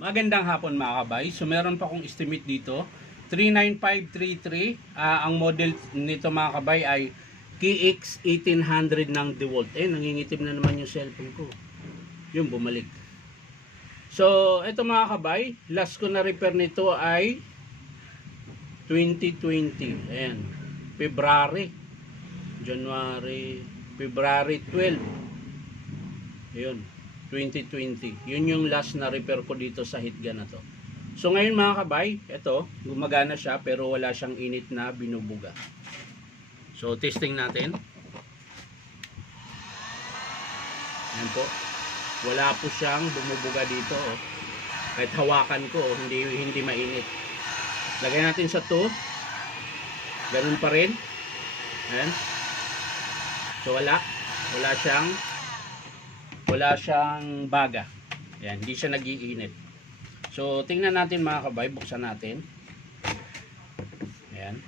Magandang hapon mga kabay. So meron pa akong estimate dito. 39533. Ang model nito mga kabay ay KX 1800 ng DeWalt. Nangingitim na naman yung cellphone ko. Yung bumalik. So ito mga kabay, last ko na repair nito ay 2020. Ayan. February. January. February 12. Ayun. 2020. Yun yung last na repair ko dito sa heatgun na to. So ngayon mga kabay, ito, gumagana siya pero wala siyang init na binubuga. So testing natin. Ayan po. Wala po siyang bumubuga dito. Oh. Kahit hawakan ko, hindi mainit. Lagay natin sa 2. Ganun pa rin. Ayan. So wala siyang baga. Ayan, hindi siya nag-iinit. So, tingnan natin mga kabay, buksan natin. Ayan.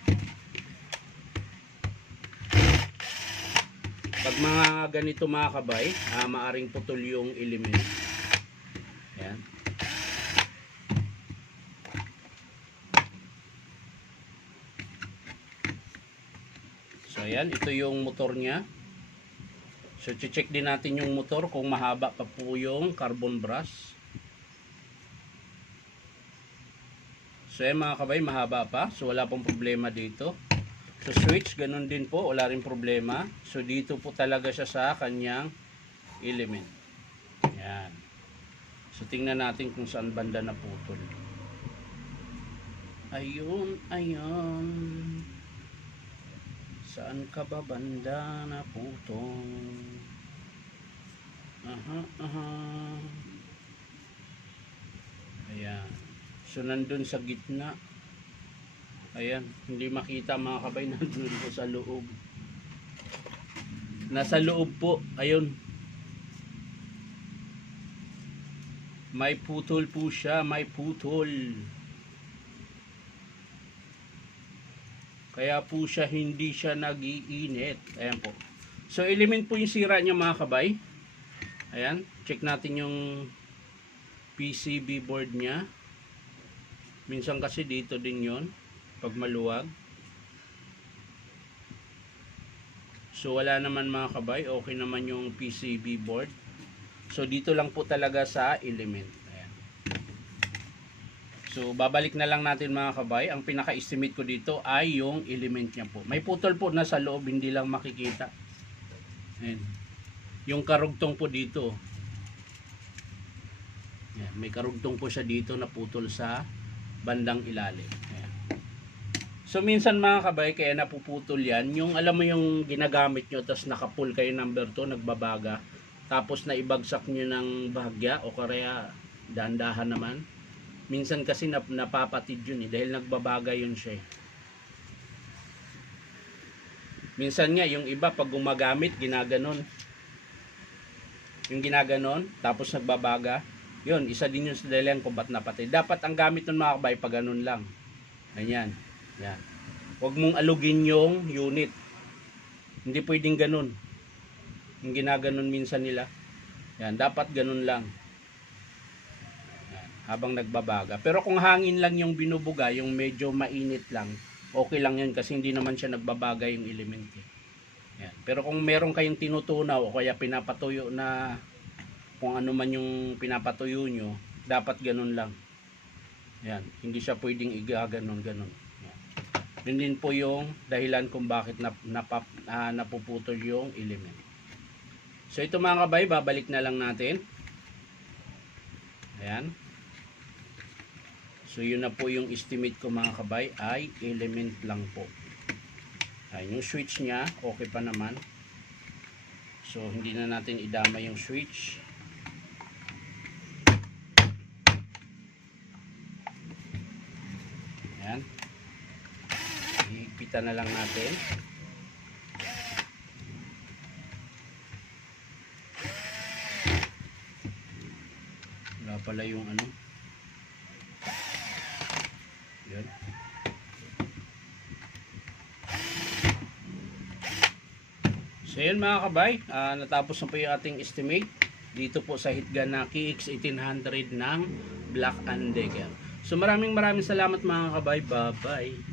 Pag mga ganito mga kabay, maaring putol yung element. Ayan. So, ayan, ito yung motor niya. So, check din natin yung motor kung mahaba pa po yung carbon brush. So, mga kabay, mahaba pa. So, wala pong problema dito. So, switch, ganun din po. Wala rin problema. So, dito po talaga siya sa kanyang element. Yan. So, tingnan natin kung saan banda na putol. Ayun, ayun. Saan ka ba banda na putol? Aha. Ayan. So, nandun sa gitna. Ayan. Hindi makita mga kabay. Nandun po sa loob. Nasa loob po. Ayun. May putol po siya. May putol. Kaya po siya hindi siya nag-iinit. Ayan po. So, element po yung sira niya mga kabay. Ayan. Check natin yung PCB board niya. Minsan kasi dito din yon pag maluwag. So, wala naman mga kabay. Okay naman yung PCB board. So, dito lang po talaga sa element. So, babalik na lang natin mga kabay. Ang pinaka-estimate ko dito ay yung element niya po. May putol po na sa loob, hindi lang makikita. Ayan. Yung karugtong po dito. Ayan. May karugtong po siya dito na putol sa bandang ilalim. Ayan. So, minsan mga kabay, kaya napuputol yan. Yung alam mo yung ginagamit nyo, tapos nakapull kayo number 2, nagbabaga. Tapos naibagsak nyo ng bahagya o kaya dahan-dahan naman. Minsan kasi napapatid yun dahil nagbabaga yun siya. Minsan nga yung iba pag gumagamit ginaganon. Yung ginaganon tapos nagbabaga. Yun, isa din yung sa dahilan kung ba't napatid. Dapat ang gamit ng mga kabay pag ganun lang. Ganyan. Yan. Huwag mong alugin yung unit. Hindi pwedeng ganun. Yung ginaganon minsan nila. Yan, dapat ganun lang. Habang nagbabaga. Pero kung hangin lang yung binubuga, yung medyo mainit lang, okay lang yun kasi hindi naman siya nagbabaga yung element. Yan. Pero kung meron kayong tinutunaw o kaya pinapatuyo na kung ano man yung pinapatuyo nyo, dapat ganun lang. Yan. Hindi siya pwedeng igaganon. Yan. Yun din po yung dahilan kung bakit napuputol yung element. So ito mga kabay, babalik na lang natin. Ayan. So yun na po yung estimate ko mga kabay ay element lang po. Ayan, yung switch niya okay pa naman. So hindi na natin idama yung switch. Ayan. Ipitan na lang natin. Wala pala yung ano. Yun. So yun mga kabay, natapos na po yung ating estimate. dito po sa Hitgan na KX1800 ng Black & Decker. So maraming salamat mga kabay. Bye-bye.